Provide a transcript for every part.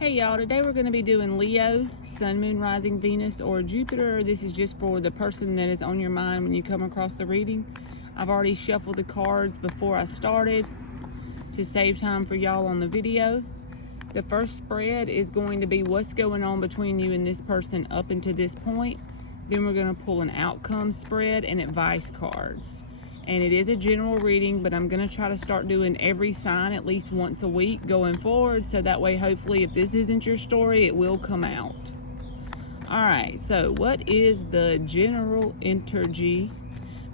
Hey y'all, today we're going to be doing Leo, Sun, Moon, Rising, Venus, or Jupiter. This is just for the person that is on your mind when you come across the reading. I've already shuffled the cards before I started to save time for y'all on the video. The first spread is going to be what's going on between you and this person up until this point. Then we're going to pull an outcome spread and advice cards. And it is a general reading, but I'm going to try to start doing every sign at least once a week going forward, so that way hopefully if this isn't your story, it will come out. Alright, so what is the general energy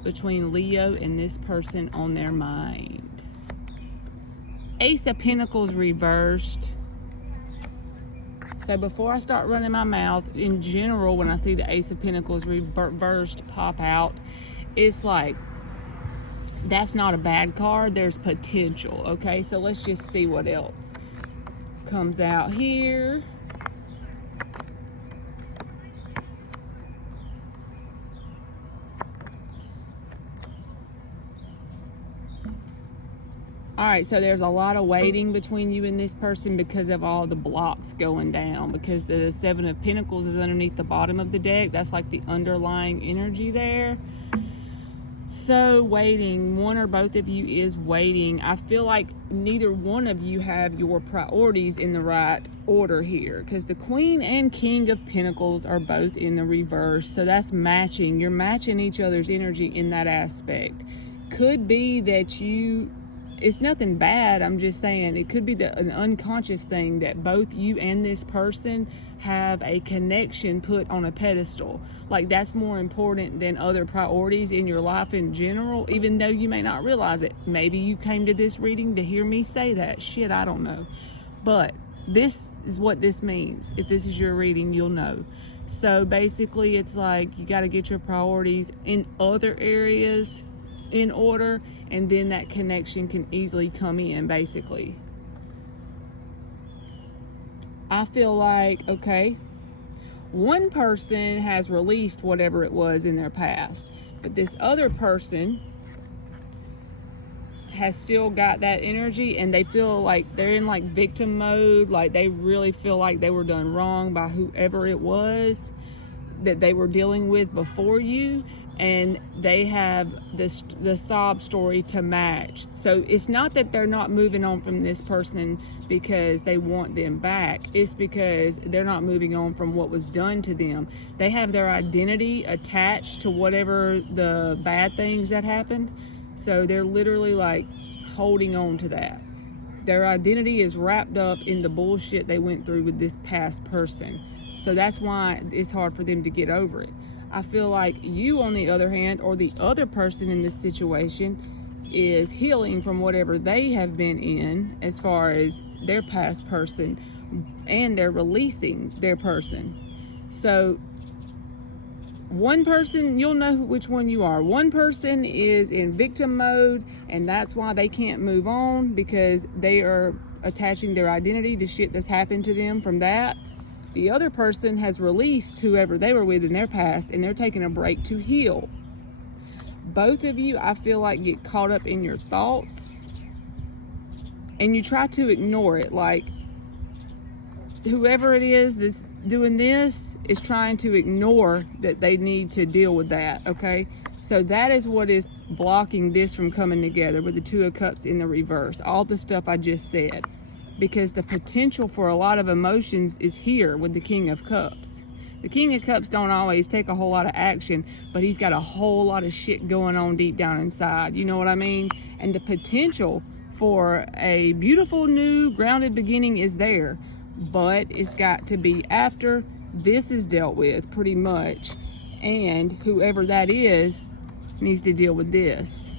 between Leo and this person on their mind? Ace of Pentacles reversed. So before I start running my mouth, in general, when I see the Ace of Pentacles reversed pop out, it's like, that's not a bad card. There's potential. Okay, so let's just see what else comes out here. All right, so there's a lot of waiting between you and this person because of all the blocks going down, because the Seven of Pentacles is underneath the bottom of the deck. That's like the underlying energy there. So waiting, one or both of you is waiting. I feel like neither one of you have your priorities in the right order here, because the Queen and King of Pentacles are both in the reverse. So that's matching. You're matching each other's energy in that aspect. Could be that it's nothing bad, I'm just saying it could be an unconscious thing that both you and this person have a connection put on a pedestal. Like that's more important than other priorities in your life in general, even though you may not realize it. Maybe you came to this reading to hear me say that. Shit, I don't know. But this is what this means. If this is your reading, you'll know. So basically it's like you got to get your priorities in other areas in order, and then that connection can easily come in. Basically, I feel like, okay, one person has released whatever it was in their past, but this other person has still got that energy, and they feel like they're in like victim mode. Like they really feel like they were done wrong by whoever it was that they were dealing with before you, and they have the sob story to match. So it's not that they're not moving on from this person because they want them back. It's because they're not moving on from what was done to them. They have their identity attached to whatever the bad things that happened. So they're literally like holding on to that. Their identity is wrapped up in the bullshit they went through with this past person. So that's why it's hard for them to get over it. I feel like you, on the other hand, or the other person in this situation, is healing from whatever they have been in as far as their past person, and they're releasing their person. So one person, you'll know which one you are. One person is in victim mode, and that's why they can't move on, because they are attaching their identity to shit that's happened to them from that. The other person has released whoever they were with in their past, and they're taking a break to heal. Both of you, I feel like, get caught up in your thoughts, and you try to ignore it. Like whoever it is that's doing this is trying to ignore that they need to deal with that, okay? So that is what is blocking this from coming together with the Two of Cups in the reverse. All the stuff I just said. Because the potential for a lot of emotions is here with the King of Cups. The King of Cups don't always take a whole lot of action, but he's got a whole lot of shit going on deep down inside. You know what I mean? And the potential for a beautiful new grounded beginning is there, but it's got to be after this is dealt with pretty much, and whoever that is needs to deal with this.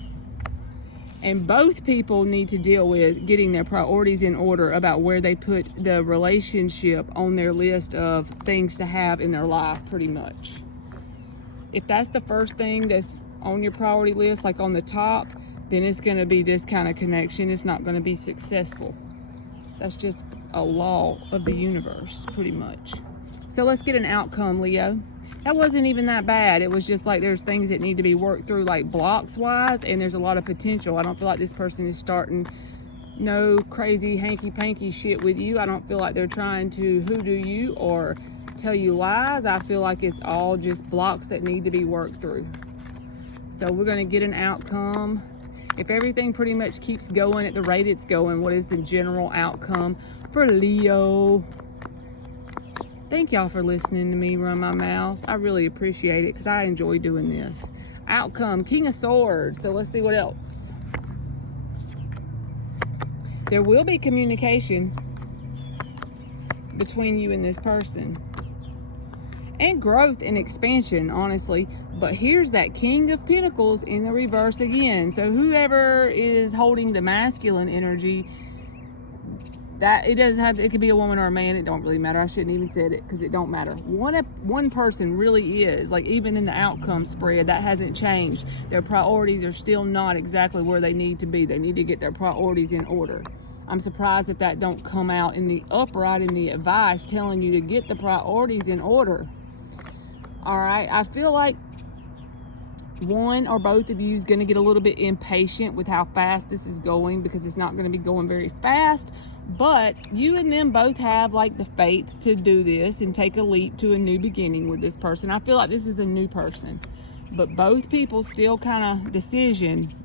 And both people need to deal with getting their priorities in order about where they put the relationship on their list of things to have in their life, pretty much. If that's the first thing that's on your priority list, like on the top, then it's going to be this kind of connection. It's not going to be successful. That's just a law of the universe, pretty much. So let's get an outcome, Leo. That wasn't even that bad. It was just like there's things that need to be worked through, like blocks wise, and there's a lot of potential. I don't feel like this person is starting no crazy hanky-panky shit with you. I don't feel like they're trying to hoodoo you or tell you lies. I feel like it's all just blocks that need to be worked through. So we're going to get an outcome. If everything pretty much keeps going at the rate it's going, what is the general outcome for Leo? Thank y'all for listening to me run my mouth. I really appreciate it because I enjoy doing this. Outcome, King of Swords. So let's see what else. There will be communication between you and this person. And growth and expansion, honestly. But here's that King of Pentacles in the reverse again. So whoever is holding the masculine energy, that it doesn't have to, it could be a woman or a man, it don't really matter. I shouldn't even said it because it don't matter. One person really is, like even in the outcome spread, that hasn't changed. Their priorities are still not exactly where they need to be. They need to get their priorities in order. I'm surprised that don't come out in the upright in the advice telling you to get the priorities in order. All right, I feel like one or both of you is going to get a little bit impatient with how fast this is going because it's not going to be going very fast. But you and them both have like the faith to do this and take a leap to a new beginning with this person. I feel like this is a new person, but both people still kind of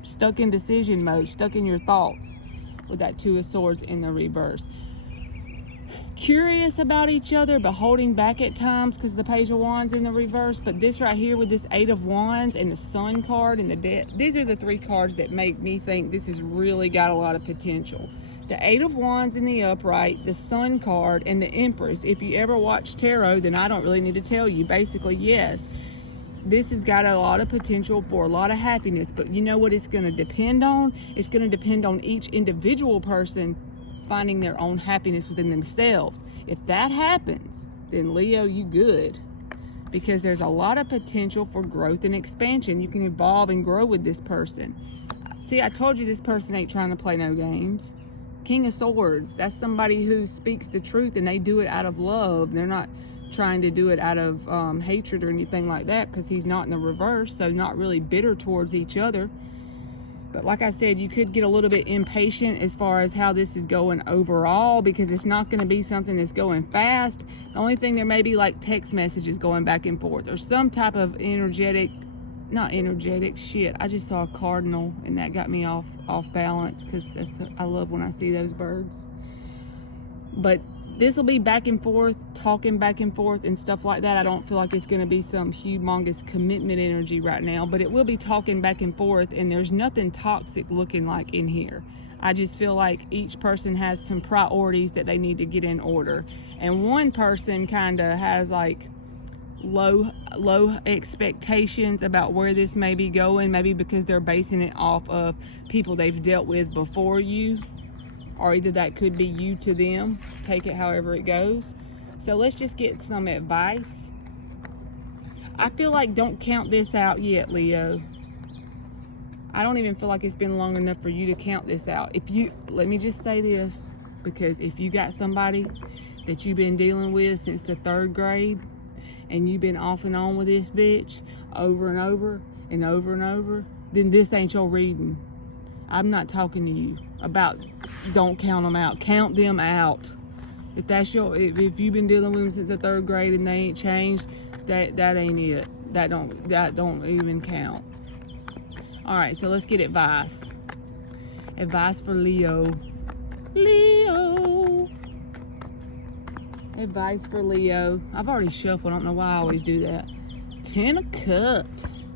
stuck in decision mode, stuck in your thoughts with that Two of Swords in the reverse. Curious about each other, but holding back at times because the Page of Wands in the reverse. But this right here with this Eight of Wands and the Sun card and the Death, these are the three cards that make me think this has really got a lot of potential. The Eight of Wands in the upright, the Sun card, and the Empress. If you ever watch tarot, then I don't really need to tell you. Basically, yes, this has got a lot of potential for a lot of happiness. But you know what it's going to depend on? It's going to depend on each individual person finding their own happiness within themselves. If that happens, then Leo, you good. Because there's a lot of potential for growth and expansion. You can evolve and grow with this person. See, I told you this person ain't trying to play no games. King of Swords, that's somebody who speaks the truth and they do it out of love. They're not trying to do it out of hatred or anything like that because he's not in the reverse, so not really bitter towards each other. But like I said, you could get a little bit impatient as far as how this is going overall because it's not going to be something that's going fast. The only thing there may be like text messages going back and forth or some type of shit. I just saw a cardinal and that got me off balance because I love when I see those birds. But this will be back and forth, talking back and forth and stuff like that. I don't feel like it's going to be some humongous commitment energy right now, but it will be talking back and forth, and there's nothing toxic looking like in here. I just feel like each person has some priorities that they need to get in order. And one person kind of has like low expectations about where this may be going, maybe because they're basing it off of people they've dealt with before you. Or either that could be you to them. Take it however it goes. So let's just get some advice. I feel like don't count this out yet, Leo. I don't even feel like it's been long enough for you to count this out. Let me just say this, because if you got somebody that you've been dealing with since the 3rd grade and you've been off and on with this bitch over and over and over and over, then this ain't your reading. I'm not talking to you about don't count them out. Count them out. If you've been dealing with them since the 3rd grade and they ain't changed, that ain't it. That don't even count. All right, so let's get advice. Advice for Leo. Leo. Advice for Leo. I've already shuffled. I don't know why I always do that. 10 of Cups.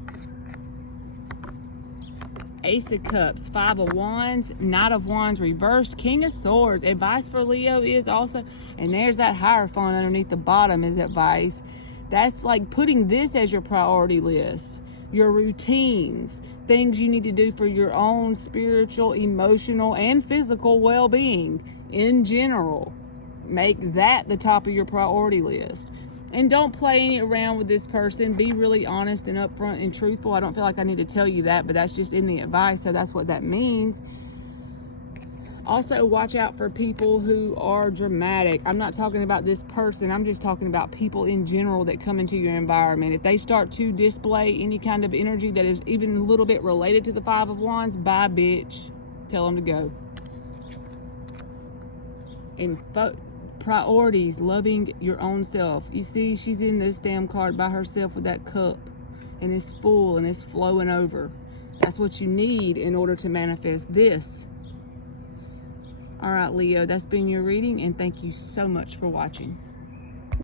Ace of Cups, 5 of Wands, Knight of Wands reversed, King of Swords. Advice for Leo is also, and there's that Hierophant underneath the bottom is advice. That's like putting this as your priority list. Your routines, things you need to do for your own spiritual, emotional, and physical well-being in general. Make that the top of your priority list. And don't play any around with this person. Be really honest and upfront and truthful. I don't feel like I need to tell you that, but that's just in the advice, so that's what that means. Also, watch out for people who are dramatic. I'm not talking about this person. I'm just talking about people in general that come into your environment. If they start to display any kind of energy that is even a little bit related to the 5 of Wands, bye, bitch. Tell them to go. and priorities, loving your own self. You see, she's in this damn card by herself with that cup, and it's full and it's flowing over. That's what you need in order to manifest this. All right, Leo, that's been your reading, and thank you so much for watching.